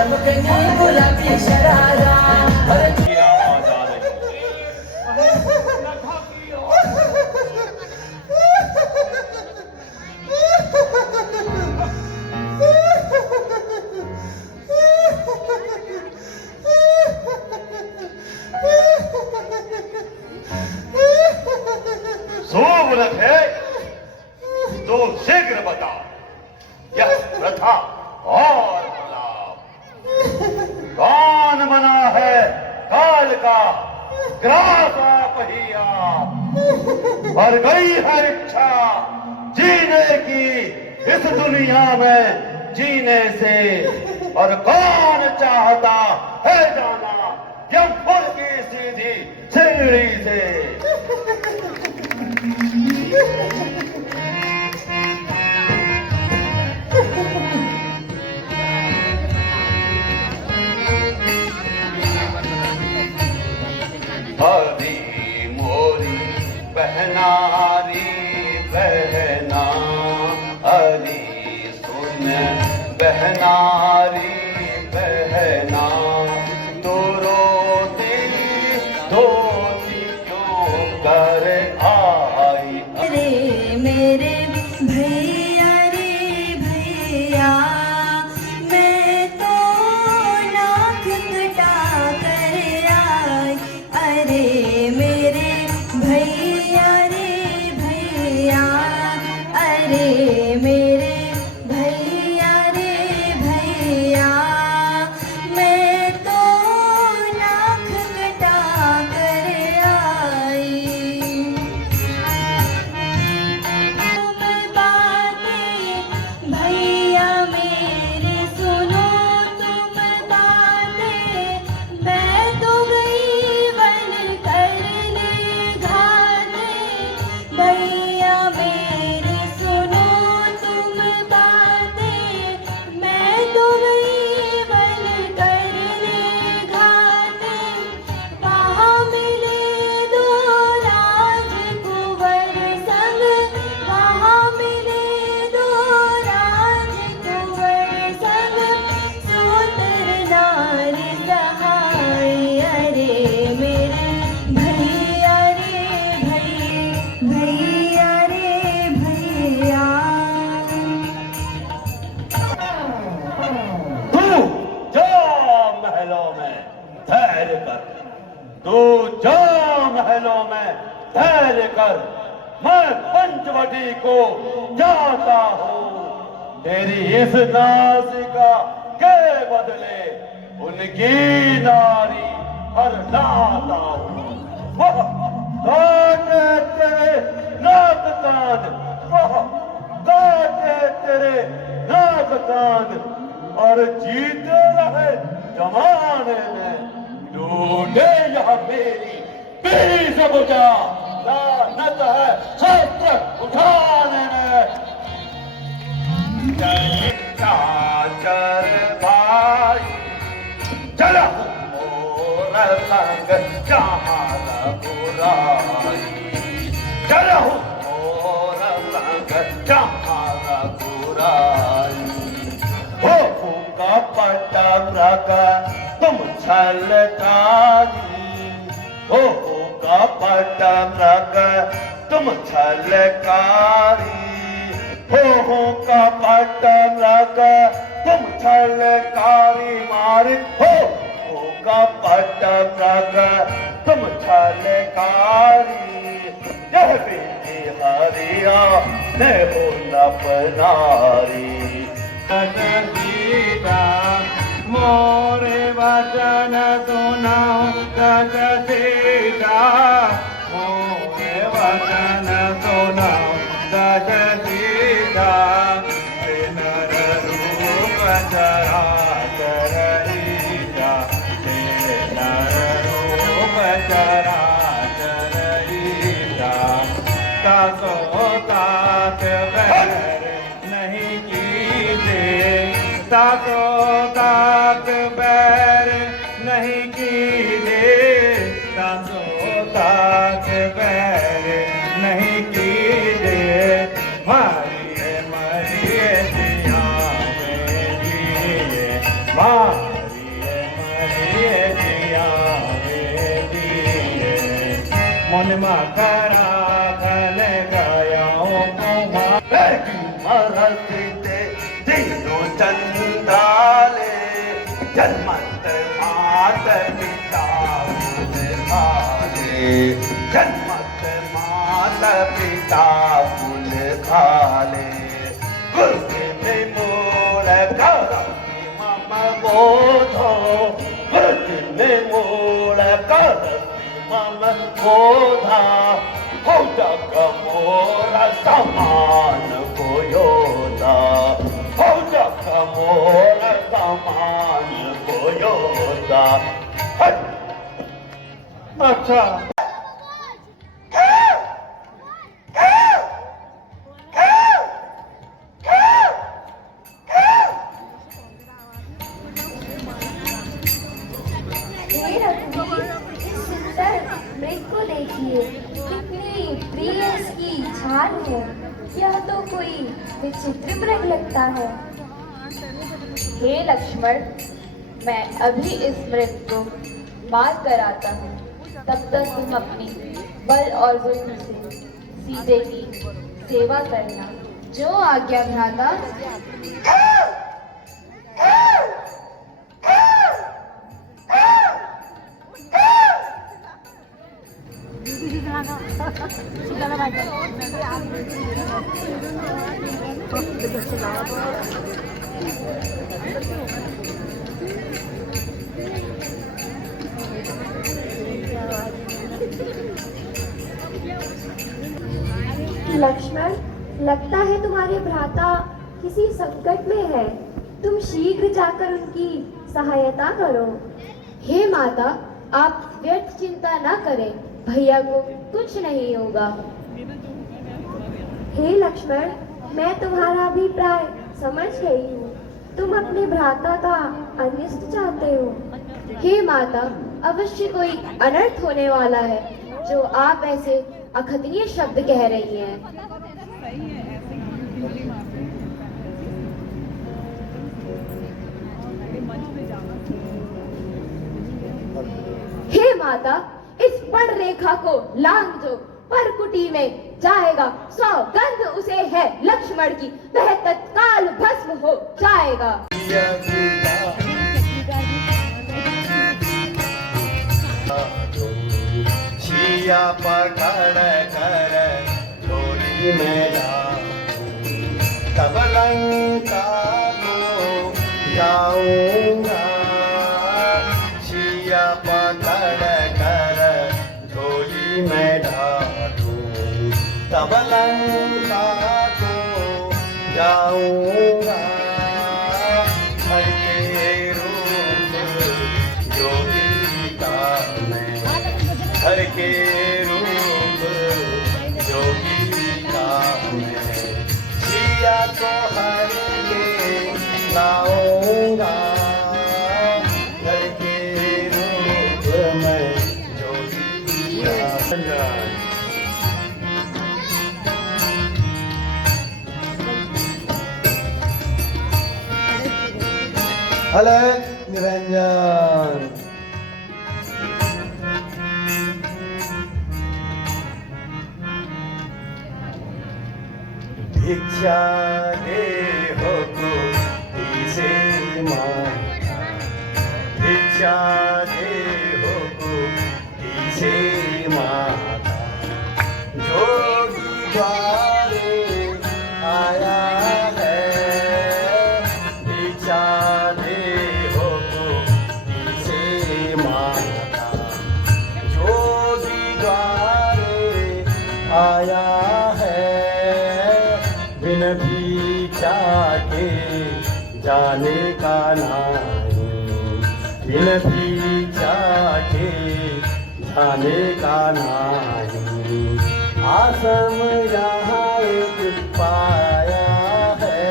चमकनी गुलाबी शरारा। की आवाज आ रही सोवरत है तो शीघ्र बता, यह प्रथा और गुलाब कौन बना है काल का ग्रासा पहिया, और गई है इच्छा जीने की इस दुनिया में जीने से, और कौन चाहता है जाना यमपुर की सीधी सीढ़ी से। हरी मोरी बहनारी बहना, हरी सुन बहनारी बहना, तो रोती धोती क्यों कर आई। रे मेरे भैया रे भैया, मैं तो नाक कटा कर आई। अरे मेरे भैया रे भैया, अरे मेरे भैया रे भैया, मैं तो नाक कटा कर आई। तुम बातें भैया मेरे सुनो, तुम बातें मैं तो गई वन करने घाटे। भैया मेरे सुनो, तुम बातें मैं तो गई वन करने घाटे। वहाँ मिले दो राजकुंवर संग, वहाँ मिले दो राजकुंवर संग, सूत्र नारी सहाय। अरे मेरे भैया रे भैया रे भैया। तू जा महलों में धैर्य कर, तू जा महलों में धैर्य कर, मैं पंचवटी को जाता हूँ। तेरी इस नासिका के बदले उनकी नारी हर लाता हूँ। वह काटे तेरे नाक कान, वह काटे तेरे नाक कान, और जीते रहे जमाने में लूटे यह मेरी पीढ़ी से बुझा। लानत है शस्त्र उठाने में। जय चाचर भाई चला मोर संग जहाँ बुराई, चला मोर संग जहाँ बुराई। हो फूका पटक तुम छलकारी, हो फूका पटक तुम छलकारी, हो का पटक तुम छलकारी मारे, हो का पटक तुम छलकारी। यह बेटी हरिया ने हो नपनारी। सीता मोरे वचन सुनाओ दस सीता, मोरे वचन सुनाओ दस सीता। नर रूप चराचर ईशा, नर रूप चराचर ईशा। तासो तात बैर नहीं कीजे, तासो तात बैर नहीं कीजे, तासो तात बैर नहीं कीजे। मारिए मारिए जिया में जिए, माँ मकरा खन गयो कुमार मरते तीनों चंदाले जन्मत मात पिता खाले जन्मत मात पिता फूल खाले गुरु में मूल करती मम बोधो गुरु में मूल करती मम बोधा हो जग मोर समान को योदा हो जग मोर समान को योदा अच्छा हे रघुवीर, इस सुंदर मृग को देखिए, कितनी प्रिय इसकी छाल है। यह तो कोई विचित्र मृग लगता है। हे लक्ष्मण, मैं अभी इस मृग को मार कर आता हूँ। तब तक तुम अपनी बल और जुल्म से सीते की सेवा करना। जो आज्ञा भ्राता। लक्ष्मण, लगता है तुम्हारे भ्राता किसी संकट में है। तुम शीघ्र जाकर उनकी सहायता करो। हे माता, आप व्यर्थ चिंता न करें, भैया को कुछ नहीं होगा। हे लक्ष्मण, मैं तुम्हारा अभिप्राय समझ गई हूँ। तुम अपने भ्राता का अनिष्ट चाहते हो। हे माता, अवश्य कोई अनर्थ होने वाला है, जो आप ऐसे अखतनीय शब्द कह रही हैं। हे माता, इस पड़ रेखा को लांघ जो परकुटी में जाएगा, सौगंध उसे है लक्ष्मण की, वह तत्काल भस्म हो जाएगा। छिया पकड़ कर झोली में डालूं, तब लंका को जाऊंगा। छिया पकड़ कर झोली में डालूं, तब लंका को जाऊंगा। हर के रूप जोगी का मैं, हर के रूप जोगी का मैं, सिया को हर के लाऊंगा। हर के रूप में जोगी का अलग निरंजन। भिक्षा दे हो कोटि से माता, भिक्षा दे हो कोटि से माता। जोगी द्वारे आया है, भिक्षा दे हो कोटि से माता। जोगी द्वारे आया है, बिन भिक्षा के जाने का नहीं, बिन भिक्षा के जाने का नहीं। आश्रम यहाँ एक पाया है,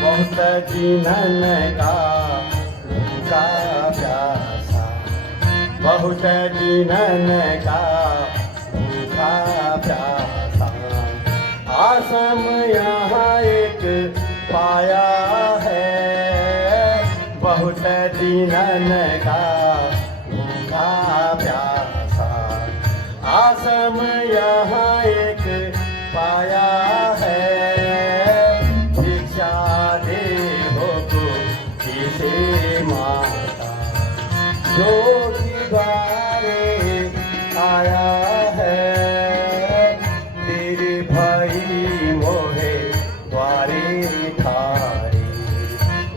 बहुत जीवन का भूखा प्यासा, बहुत जीवन का भूखा प्यासा। आश्रम यहाँ एक पाया है, बहुत जीनन का भूखा प्यासा आसम यहाँ एक पाया है भिक्षा दे हो को किसे माता जो द्वारे आया है तेरे भाई मोहे द्वारे ठारे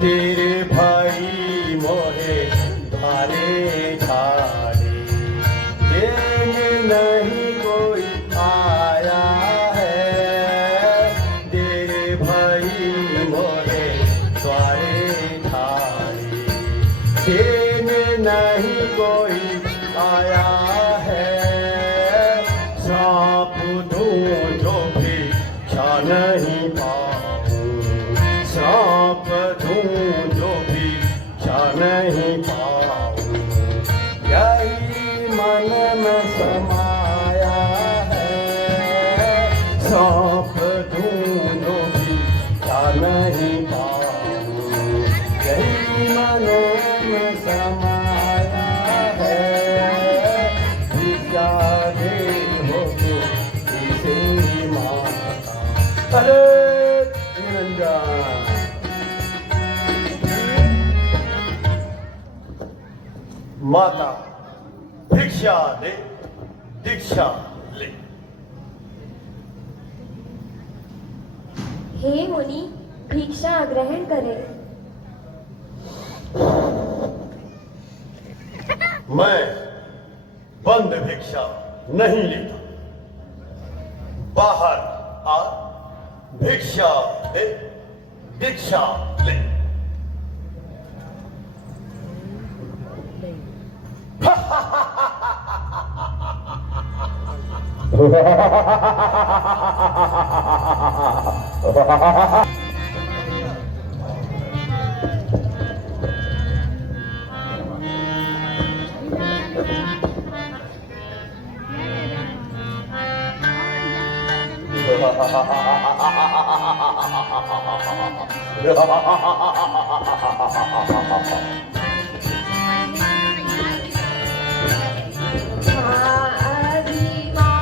तेरे भाई मोहे द्वारे ठारे देने नहीं कोई आया है तेरे भाई मोहे द्वारे ठारे देने नहीं कोई आया है सांप ढूंढो भी छा नहीं पाऊं सांप ढूंढो भी छा नहीं पाऊं यही मन में समाया है सांप ढूंढो भी छा नहीं पाऊं यही मन में समाया है भिक्षा दे हो को किसे माता अरे निरंजन माता भिक्षा दे दीक्षा ले हे मुनि भिक्षा ग्रहण करें। मैं बंद भिक्षा नहीं लेता बाहर आ भिक्षा दे दीक्षा ले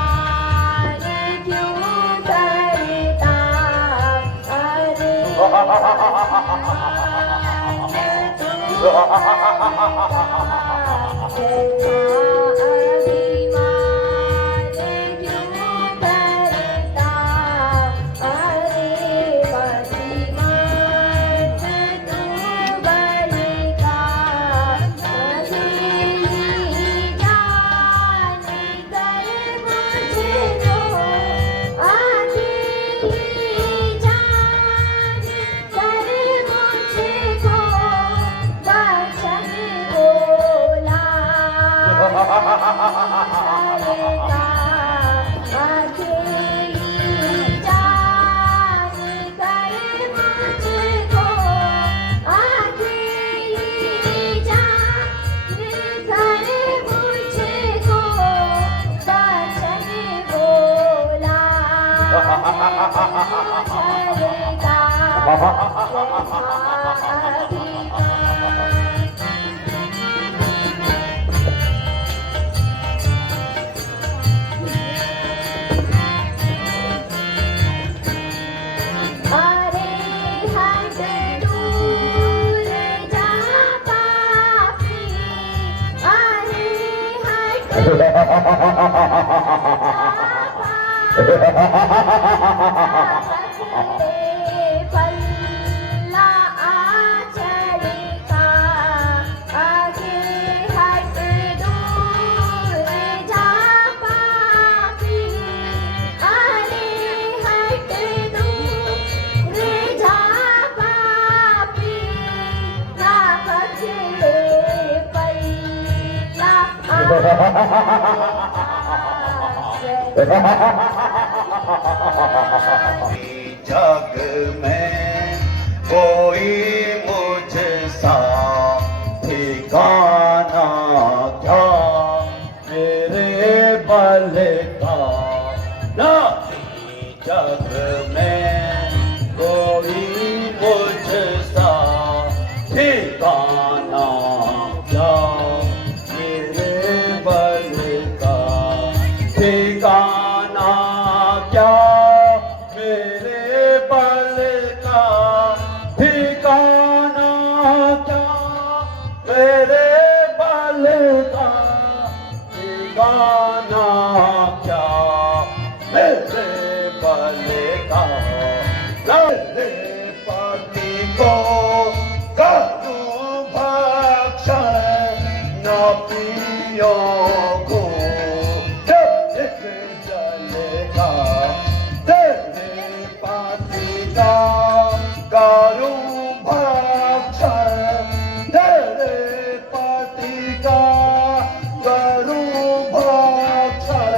अभिमान क्यों करता जग में कोई मुझसा ठिकाना क्या मेरे बल का नहीं जग में कोई मुझसा ठिकाना ठिकाना क्या मेरे बल का, ठिकाना क्या मेरे बल का, ठिकाना क्या मेरे बल का। मेरे पति को करूं भक्षण न पियो को एक जलेगा। तेरे पति का करूं भक्षण, तेरे पति का करूं भक्षण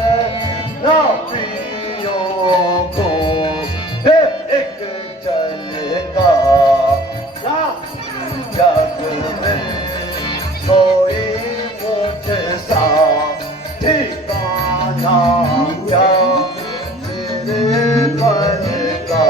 न पियो को एक जलेगा। ना जग में कोई मुझसा ठिकाना क्या मेरे बल का।